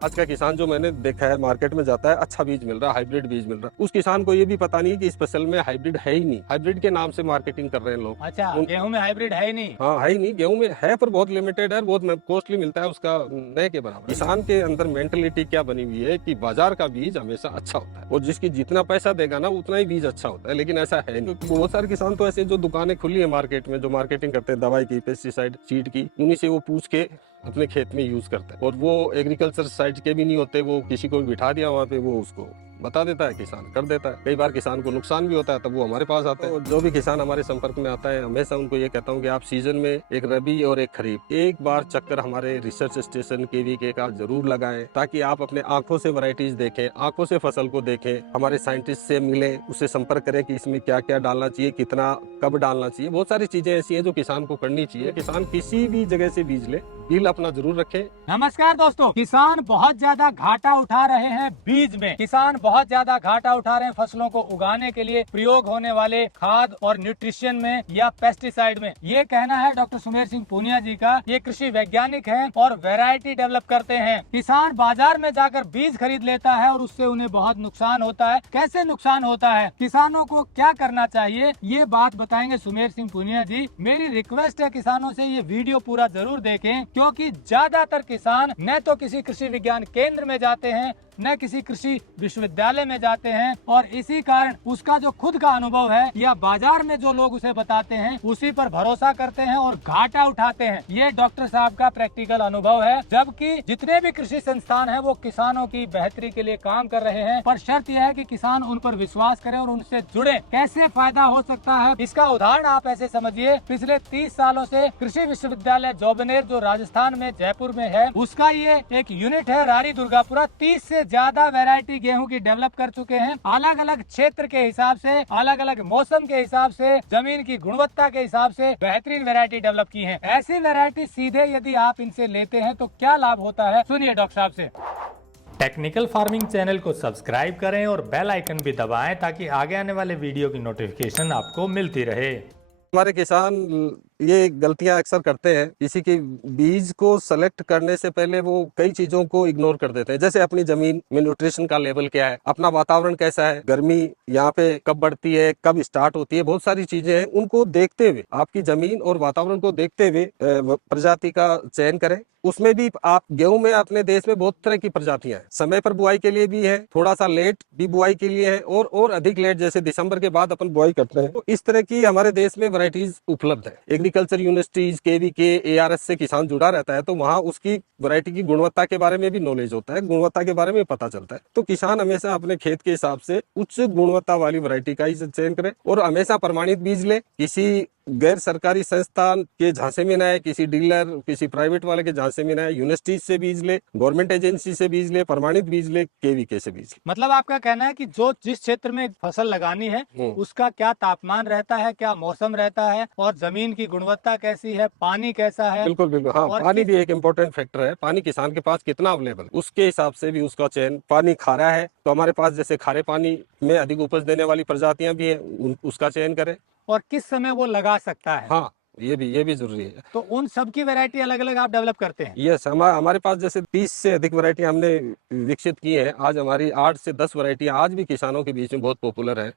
आज का किसान जो मैंने देखा है मार्केट में जाता है, अच्छा बीज मिल रहा है, हाइब्रिड बीज मिल रहा है। उस किसान को ये भी पता नहीं है कि इस फसल में हाइब्रिड है ही नहीं। हाइब्रिड के नाम से मार्केटिंग कर रहे हैं लोग। अच्छा, गेहूं में हाइब्रिड है ही नहीं। हाँ, है ही नहीं। गेहूं में है पर बहुत लिमिटेड है, बहुत कॉस्टली मिलता है, उसका नए के बराबर। किसान के अंदर मेंटेलिटी क्या बनी हुई है कि बाजार का बीज हमेशा अच्छा होता है और जिसकी जितना पैसा देगा ना उतना ही बीज अच्छा होता है, लेकिन ऐसा है नहीं। बहुत सारे किसान तो ऐसे जो दुकानें खुली है मार्केट में, जो मार्केटिंग करते हैं दवाई की, पेस्टिसाइड, सीड की, उन्हीं से वो पूछ के अपने खेत में यूज करते हैं और वो एग्रीकल्चर साइड के भी नहीं होते। वो किसी को भी बिठा दिया वहाँ पे, वो उसको बता देता है, किसान कर देता है। कई बार किसान को नुकसान भी होता है, तब वो हमारे पास आता है। और जो भी किसान हमारे संपर्क में आता है, हमेशा उनको ये कहता हूँ कि आप सीजन में एक रबी और एक खरीफ एक बार चक्कर हमारे रिसर्च स्टेशन KVK का जरूर लगाएं, ताकि आप अपने आंखों से वैरायटीज देखें, आंखों से फसल को देखें, हमारे साइंटिस्ट से मिलें, उससे संपर्क करें कि इसमें क्या क्या डालना चाहिए, कितना कब डालना चाहिए। बहुत सारी चीजें ऐसी हैं जो किसान को करनी चाहिए। किसान किसी भी जगह से बीज ले, बिल अपना जरूर रखे। नमस्कार दोस्तों, किसान बहुत ज्यादा घाटा उठा रहे हैं बीज में। किसान बहुत ज्यादा घाटा उठा रहे हैं फसलों को उगाने के लिए प्रयोग होने वाले खाद और न्यूट्रिशन में या पेस्टिसाइड में। ये कहना है डॉक्टर सुमेर सिंह पूनिया जी का। ये कृषि वैज्ञानिक हैं और वैरायटी डेवलप करते हैं। किसान बाजार में जाकर बीज खरीद लेता है और उससे उन्हें बहुत नुकसान होता है। कैसे नुकसान होता है, किसानों को क्या करना चाहिए, ये बात बताएंगे सुमेर सिंह पूनिया जी। मेरी रिक्वेस्ट है किसानों से ये वीडियो पूरा जरूर देखें, क्योंकि ज्यादातर किसान न तो किसी कृषि विज्ञान केंद्र में जाते हैं, न किसी कृषि विश्वविद्यालय में जाते हैं, और इसी कारण उसका जो खुद का अनुभव है या बाजार में जो लोग उसे बताते हैं उसी पर भरोसा करते हैं और घाटा उठाते हैं। ये डॉक्टर साहब का प्रैक्टिकल अनुभव है। जबकि जितने भी कृषि संस्थान हैं वो किसानों की बेहतरी के लिए काम कर रहे हैं, पर शर्त यह है कि किसान उन पर विश्वास करें और उनसे जुड़े। कैसे फायदा हो सकता है, इसका उदाहरण आप ऐसे समझिए, पिछले 30 सालों से कृषि विश्वविद्यालय जोबनेर जो राजस्थान में जयपुर में है, उसका ये एक यूनिट है रारी दुर्गापुरा। 30 से ज्यादा वैरायटी गेहूं की डेवलप कर चुके हैं। अलग अलग क्षेत्र के हिसाब से, अलग अलग मौसम के हिसाब से, जमीन की गुणवत्ता के हिसाब से बेहतरीन वैरायटी डेवलप की है। ऐसी वैरायटी सीधे यदि आप इनसे लेते हैं तो क्या लाभ होता है, सुनिए डॉक्टर साहब से। टेक्निकल फार्मिंग चैनल को सब्सक्राइब करें और बेल आइकन भी दबाएं, ताकि आगे आने वाले वीडियो की नोटिफिकेशन आपको मिलती रहे। हमारे किसान ये गलतियां अक्सर करते हैं, किसी के बीज को सेलेक्ट करने से पहले वो कई चीजों को इग्नोर कर देते हैं। जैसे अपनी जमीन में न्यूट्रिशन का लेवल क्या है, अपना वातावरण कैसा है, गर्मी यहाँ पे कब बढ़ती है, कब स्टार्ट होती है, बहुत सारी चीजें हैं। उनको देखते हुए, आपकी जमीन और वातावरण को देखते हुए प्रजाति का चयन करें। उसमें भी आप गेहूं में अपने देश में बहुत तरह की प्रजातियां हैं। समय पर बुआई के लिए भी है, थोड़ा सा लेट भी बुआई के लिए है, और अधिक लेट, जैसे दिसंबर के बाद अपन बुआई करते हैं। तो इस तरह की हमारे देश में वैरायटीज उपलब्ध है। एग्रीकल्चर यूनिवर्सिटीज, KVK, ARS से किसान जुड़ा रहता है, तो वहाँ उसकी वैरायटी की गुणवत्ता के बारे में भी नॉलेज होता है, गुणवत्ता के बारे में पता चलता है। तो किसान हमेशा अपने खेत के हिसाब से उच्च गुणवत्ता वाली वैरायटी का ही चयन करे और हमेशा प्रमाणित बीज ले। किसी गैर सरकारी संस्थान के झांसे में न आए, किसी डीलर, किसी प्राइवेट वाले के झांसे में न आए। यूनिवर्सिटी से बीज ले, गवर्नमेंट एजेंसी से बीज ले, प्रमाणित बीज ले, KVK से बीज ले। मतलब आपका कहना है कि जो जिस क्षेत्र में फसल लगानी है उसका क्या तापमान रहता है, क्या मौसम रहता है, और जमीन की गुणवत्ता कैसी है, पानी कैसा है। बिल्कुल बिल्कुल, हाँ, पानी भी एक इम्पोर्टेंट फैक्टर है। पानी किसान के पास कितना अवेलेबल, उसके हिसाब से भी उसका चयन। पानी खारा है तो हमारे पास जैसे खारे पानी में अधिक उपज देने वाली प्रजातियां भी हैं, उसका चयन करें। और किस समय वो लगा सकता है, हाँ, ये भी जरूरी है। तो उन सब की वैरायटी अलग अलग आप डेवलप करते हैं। यस, हमारे पास जैसे 30 से अधिक वैरायटी हमने विकसित की है। आज हमारी 8 से 10 वैरायटी आज भी किसानों के बीच में बहुत पॉपुलर है।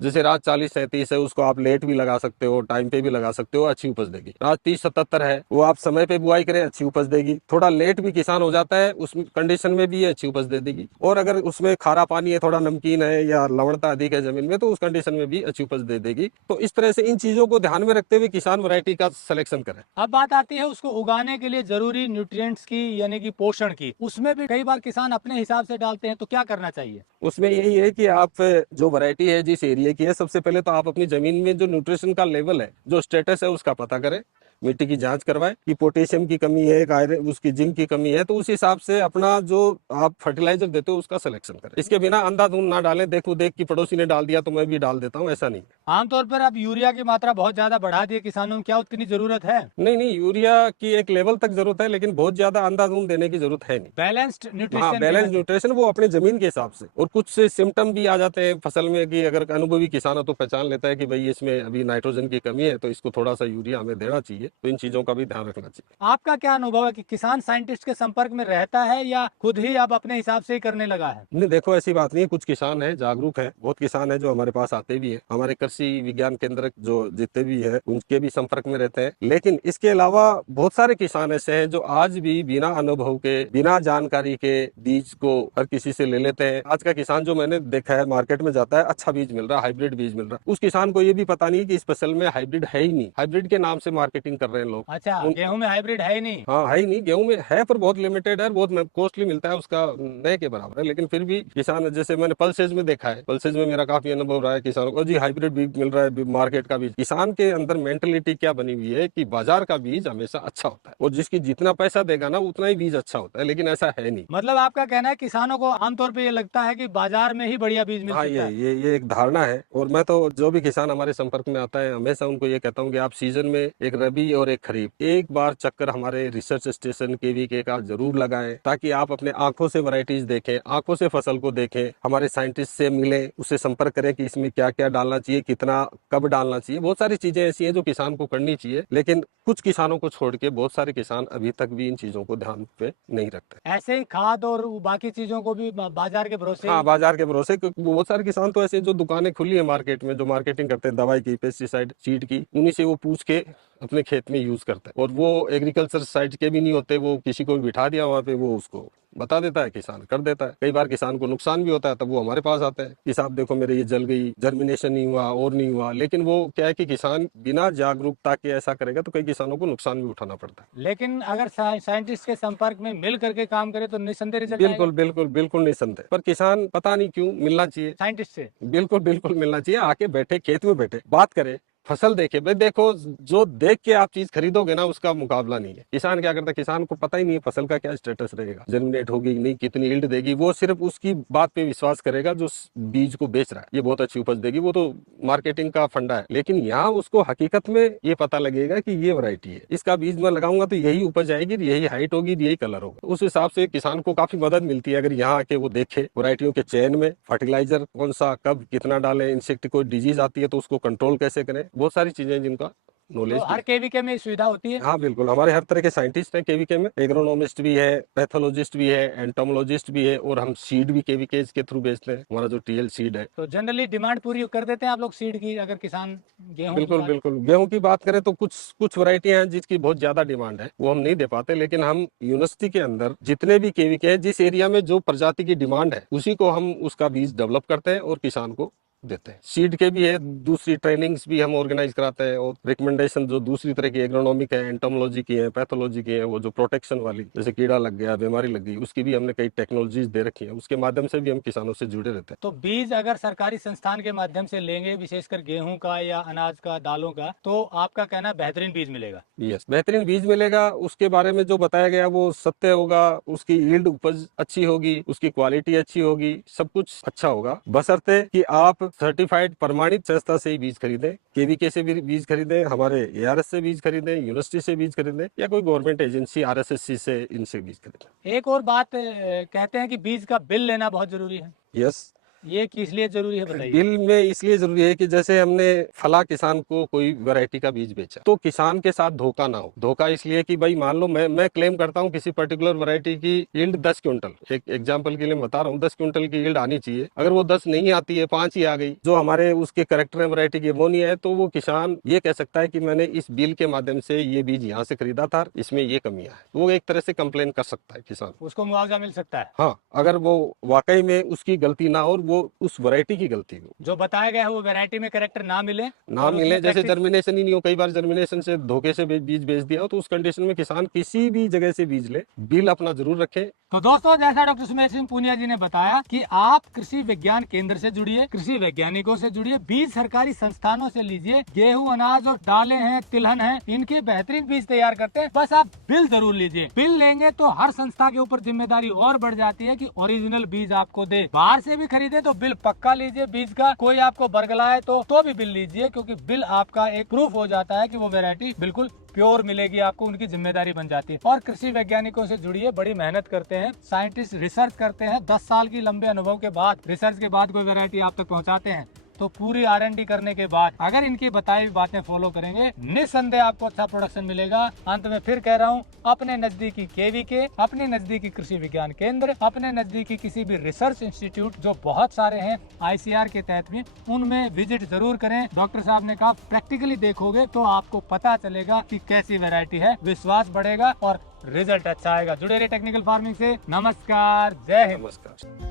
जैसे राज 40-37 है, उसको आप लेट भी लगा सकते हो, टाइम पे भी लगा सकते हो, अच्छी उपज देगी। राज 30-77 है, वो आप समय पे बुआई करें, अच्छी उपज देगी। थोड़ा लेट भी किसान हो जाता है, उस कंडीशन में भी ये अच्छी उपज दे देगी। और अगर उसमें खारा पानी है, थोड़ा नमकीन है या लवणता अधिक है जमीन में, तो उस कंडीशन में भी अच्छी उपज दे देगी। तो इस तरह से इन चीजों को ध्यान में रखते हुए किसान वैरायटी का सिलेक्शन करे। अब बात आती है उसको उगाने के लिए जरूरी न्यूट्रिएंट्स की, यानी कि पोषण की। उसमें भी कई बार किसान अपने हिसाब से डालते हैं, तो क्या करना चाहिए। उसमें यही है कि आप जो वैरायटी है, जिस एरिया की है, सबसे पहले तो आप अपनी जमीन में जो न्यूट्रिशन का लेवल है, जो स्टेटस है, उसका पता करें। मिट्टी की जांच करवाएं कि पोटेशियम की कमी है, आयरन, उसकी जिंक की कमी है, तो उस हिसाब से अपना जो आप फर्टिलाइजर देते हो उसका सिलेक्शन करें। इसके बिना अंधाधुंध ना डालें, देखो देख कि पड़ोसी ने डाल दिया तो मैं भी डाल देता हूँ, ऐसा नहीं। आमतौर पर अब यूरिया की मात्रा बहुत ज्यादा बढ़ा दी है किसानों को, क्या उतनी जरूरत है। नहीं, यूरिया की एक लेवल तक जरूरत है, लेकिन बहुत ज्यादा अंधाधुंध देने की जरूरत है नहीं। बैलेंस्ड हाँ, न्यूट्रिशन, बैलेंस न्यूट्रिशन, वो अपने जमीन के हिसाब से। और कुछ से सिम्टम भी आ जाते हैं फसल में कि अगर अनुभवी किसान हो तो पहचान लेता है कि भाई इसमें अभी नाइट्रोजन की कमी है, तो इसको थोड़ा सा यूरिया हमें देना चाहिए। तो इन चीजों का भी ध्यान रखना चाहिए। आपका क्या अनुभव है कि किसान साइंटिस्ट के संपर्क में रहता है या खुद ही अब अपने हिसाब से ही करने लगा है? नहीं, देखो ऐसी बात नहीं है, कुछ किसान है जागरूक है, बहुत किसान है जो हमारे पास आते भी है, हमारे कृषि विज्ञान केंद्र जो जितने भी है उनके भी संपर्क में रहते हैं। लेकिन इसके अलावा बहुत सारे किसान ऐसे हैं जो आज भी बिना अनुभव के, बिना जानकारी के बीज को हर किसी से ले लेते हैं। आज का किसान जो मैंने देखा है मार्केट में जाता है, अच्छा बीज मिल रहा है, हाइब्रिड बीज मिल रहा है, उस किसान को ये भी पता नहीं कि इस फसल में हाइब्रिड है ही नहीं, हाइब्रिड के नाम से मार्केटिंग कर रहे हैं लोग। अच्छा, गेहूं में हाइब्रिड है ही नहीं? हाँ, है ही नहीं, गेहूं में है पर बहुत लिमिटेड है, बहुत कॉस्टली मिलता है, उसका नए के बराबर है। लेकिन फिर भी किसान, जैसे मैंने पल्सेज में देखा है, पल्सेज में मेरा काफी अनुभव रहा है, किसानों को जी हाइब्रिड बीज मिल रहा है, मार्केट का बीज। किसान के अंदर मेंटलिटी क्या बनी हुई है कि बाजार का बीज हमेशा अच्छा होता है और जिसकी जितना पैसा देगा ना उतना ही बीज अच्छा होता है, लेकिन ऐसा है नहीं। मतलब आपका कहना है किसानों को आमतौर पे ये लगता है कि बाजार में ही बढ़िया बीज मिल हाँ, सकता है? ये एक धारणा है। और मैं तो जो भी किसान हमारे संपर्क में आता है हमेशा उनको ये कहता हूँ कि आप सीजन में एक रबी और एक खरीफ एक बार चक्कर हमारे रिसर्च स्टेशन केवीके का जरूर लगाएं, ताकि आप अपने आंखों से वैरायटीज देखें, आंखों से फसल को देखें, हमारे साइंटिस्ट से मिलें, उससे संपर्क करें कि इसमें क्या क्या डालना चाहिए, कितना कब डालना चाहिए। बहुत सारी चीजें ऐसी हैं जो किसान को करनी चाहिए, लेकिन कुछ किसानों को छोड़ के बहुत सारे किसान अभी तक भी इन चीजों को ध्यान पे नहीं रखते। ऐसे ही खाद और बाकी चीजों को भी बाजार के भरोसे हाँ, बाजार के भरोसे, क्योंकि बहुत सारे किसान तो ऐसे जो दुकानें खुली है मार्केट में, जो मार्केटिंग करते हैं दवाई की, पेस्टिसाइड, सीड की, उन्हीं से वो पूछ के अपने खेत में यूज करते हैं। और वो एग्रीकल्चर साइड के भी नहीं होते, वो किसी को भी बिठा दिया वहाँ पे, वो उसको बता देता है, किसान कर देता है। कई बार किसान को नुकसान भी होता है, तब वो हमारे पास आता है कि साहब देखो मेरे ये जल गई, जर्मिनेशन नहीं हुआ और नहीं हुआ। लेकिन वो क्या है कि किसान बिना जागरूकता के ऐसा करेगा तो कई किसानों को नुकसान भी उठाना पड़ता है। लेकिन अगर साइंटिस्ट के संपर्क में मिल करके काम करे तो निस्संदेह रिजल्ट बिल्कुल बिल्कुल बिल्कुल निसंदेह। पर किसान पता नहीं क्यों मिलना चाहिए, साइंटिस्ट से। बिल्कुल बिल्कुल मिलना चाहिए, आके बैठे खेत में बैठे बात करे, फसल देखे। भाई देखो, जो देख के आप चीज खरीदोगे ना उसका मुकाबला नहीं है। किसान क्या करता है, किसान को पता ही नहीं है फसल का क्या स्टेटस रहेगा, जर्मिनेट होगी नहीं, कितनी यील्ड देगी, वो सिर्फ उसकी बात पे विश्वास करेगा जो बीज को बेच रहा है, ये बहुत अच्छी उपज देगी, वो तो मार्केटिंग का फंडा है। लेकिन यहाँ उसको हकीकत में ये पता लगेगा कि ये वैरायटी है, इसका बीज मैं लगाऊंगा तो यही उपज आएगी, यही हाइट होगी, यही कलर होगा। उस हिसाब से किसान को काफी मदद मिलती है अगर यहाँ आके वो देखे वैरायटियों के चयन में, फर्टिलाइजर कौन सा कब कितना डालें, इंसेक्ट कोई डिजीज आती है तो उसको कंट्रोल कैसे करें, बहुत सारी चीजें जिनका नॉलेज। तो हर केवीके में सुविधा होती है? हाँ बिल्कुल, हमारे हर तरह के साइंटिस्ट हैं केवीके में, एग्रोनॉमिस्ट भी है, पैथोलॉजिस्ट भी है, एंटोमोलॉजिस्ट भी है, और हम सीड भी केवीके के थ्रू बेचते हैं, हमारा जो टीएल सीड है। तो जनरली डिमांड पूरी कर देते हैं आप लोग सीड की, अगर किसान गेहूं बिल्कुल बिल्कुल, गेहूं की बात करें तो कुछ वैरायटियां हैं जिसकी बहुत ज्यादा डिमांड है, वो हम नहीं दे पाते। लेकिन हम यूनिवर्सिटी के अंदर जितने भी केवीके हैं, जिस एरिया में जो प्रजाति की डिमांड है उसी को हम उसका बीज डेवलप करते हैं और किसान को देते हैं। सीड के भी है, दूसरी ट्रेनिंग्स भी हम ऑर्गेनाइज कराते हैं, और रिकमेंडेशन जो दूसरी तरह की एग्रोनॉमिक है, एंटोमोलॉजी की है, पैथोलॉजी की है, वो जो प्रोटेक्शन वाली, जैसे कीड़ा लग गया, बीमारी लग गई, उसकी भी हमने कई टेक्नोलॉजीज दे रखी है, उसके माध्यम से भी हम किसानों से जुड़े रहते हैं। तो बीज अगर सरकारी संस्थान के माध्यम से लेंगे, विशेषकर गेहूं का या अनाज का, दालों का, तो आपका कहना बेहतरीन बीज मिलेगा? यस, बेहतरीन बीज मिलेगा, उसके बारे में जो बताया गया वो सत्य होगा, उसकी यील्ड उपज अच्छी होगी, उसकी क्वालिटी अच्छी होगी, सब कुछ अच्छा होगा, बशर्ते कि आप सर्टिफाइड प्रमाणित संस्था से ही बीज खरीदें, केवीके से भी बीज खरीदें, हमारे एआरएस से बीज खरीदें, यूनिवर्सिटी से बीज खरीदें, या कोई गवर्नमेंट एजेंसी आरएसएससी से, इनसे बीज खरीदें। एक और बात, कहते हैं कि बीज का बिल लेना बहुत जरूरी है, यस, ये किस लिए जरूरी है बताइए? बिल में इसलिए जरूरी है कि जैसे हमने फला किसान को कोई वैरायटी का बीज बेचा तो किसान के साथ धोखा ना हो। धोखा इसलिए कि भाई मान लो मैं क्लेम करता हूँ किसी पर्टिकुलर वैरायटी की यील्ड 10 क्विंटल, एक एग्जांपल के लिए बता रहा हूँ, 10 क्विंटल की यील्ड आनी चाहिए, अगर वो 10 नहीं आती है, 5 ही आ गई, जो हमारे उसके करेक्टर है वैरायटी की वो नहीं है, तो वो किसान ये कह सकता है कि मैंने इस बिल के माध्यम से ये बीज यहाँ से खरीदा था, इसमें ये कमियां है, वो एक तरह से कंप्लेन कर सकता है किसान, उसको मुआवजा मिल सकता है? हाँ, अगर वो वाकई में उसकी गलती ना हो और वो उस वैरायटी की गलती हो, जो बताया गया है वो वैरायटी में करेक्टर ना मिले, ना मिले, जैसे जर्मिनेशन ही नहीं हो, कई बार जर्मिनेशन से धोखे से बीज बेच दिया हो, तो उस कंडीशन में किसान किसी भी जगह से बीज ले, बिल अपना जरूर रखे। तो दोस्तों, जैसा डॉक्टर सुमेर सिंह पूनिया जी ने बताया कि आप कृषि विज्ञान केंद्र से जुड़िए, कृषि वैज्ञानिकों से जुड़िए, बीज सरकारी संस्थानों से लीजिए, गेहूं, अनाज और दालें हैं, तिलहन है, इनके बेहतरीन बीज तैयार करते हैं, बस आप बिल जरूर लीजिए। बिल लेंगे तो हर संस्था के ऊपर जिम्मेदारी और बढ़ जाती है कि ओरिजिनल बीज आपको दे। बाहर से भी खरीदे तो बिल पक्का लीजिए बीज का, कोई आपको बरगलाए तो भी बिल लीजिए, क्योंकि बिल आपका एक प्रूफ हो जाता है कि वो वैरायटी बिल्कुल प्योर मिलेगी आपको, उनकी जिम्मेदारी बन जाती है। और कृषि वैज्ञानिकों से जुड़िए, बड़ी मेहनत करते हैं, साइंटिस्ट रिसर्च करते हैं, 10 साल की लंबे अनुभव के बाद, रिसर्च के बाद कोई वैरायटी आप तक पहुंचाते हैं। तो पूरी R&D करने के बाद अगर इनकी बताई हुई बातें फॉलो करेंगे, निस्संदेह आपको अच्छा प्रोडक्शन मिलेगा। अंत में फिर कह रहा हूँ, अपने नजदीकी KVK, अपने नजदीकी कृषि विज्ञान केंद्र, अपने नजदीकी किसी भी रिसर्च इंस्टीट्यूट जो बहुत सारे हैं ICR के तहत भी, उनमें विजिट जरूर करें। डॉक्टर साहब ने कहा प्रैक्टिकली देखोगे तो आपको पता चलेगा कि कैसी वैरायटी है, विश्वास बढ़ेगा और रिजल्ट अच्छा आएगा। जुड़े रहे टेक्निकल फार्मिंग से। नमस्कार, जय हिंद। नमस्कार।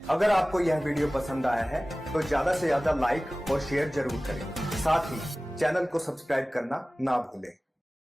अगर आपको यह वीडियो पसंद आया है तो ज्यादा से ज्यादा लाइक और शेयर जरूर करें। साथ ही चैनल को सब्सक्राइब करना ना भूलें।